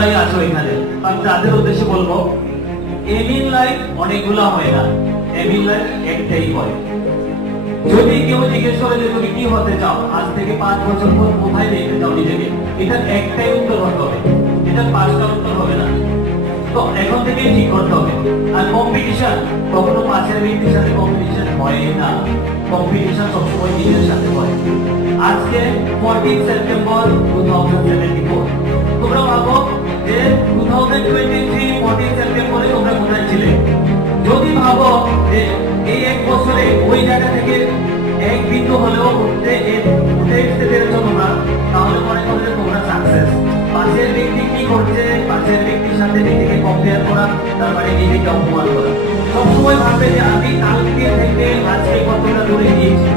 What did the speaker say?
তোমরাই আছো এখানে। আমি তাদের উদ্দেশ্যে বলবো, এম ইন লাইফ অনেকগুলো হয় না, এম ইন লাইফ একটাই হয়। যদি কেউ জিজ্ঞেস করে যে তুমি কি হতে চাও, আজ থেকে 5 বছর পর কোথায় দেখতে চাও নিজেকে, এটার একটাই উত্তর হতে হবে, এটার 5টা উত্তর হবে না। তো এখন থেকেই ঠিক করতে হবে। আর কম্পিটিশন কখনো পাশের ব্যক্তির সাথে কম্পিটিশন হয় না, কম্পিটিশন সবসময় নিজের সাথে হয়। আজকে 14 সেপ্টেম্বর 2074, তোমরা ভাবো যে 2023 14 সেপ্টেম্বরে তোমরা কোথায় ছিলে। যদি ভাবো যে এই 1 বছরে ওই জায়গা থেকে এক বিন্দু হলেও উঠে এসতে পেরেছো তোমরা, তাহলে মনে করো যে তোমরা সাকসেস। পাশের ব্যক্তি কি করছে, পাশের ব্যক্তির সাথে নিজেকে কম্পেয়ার করা, তারপরে নিজেকে অপমান করা। সবসময় ভাববে যে আমি কালকে থেকে আজকে কতটা দূরে গিয়েছি।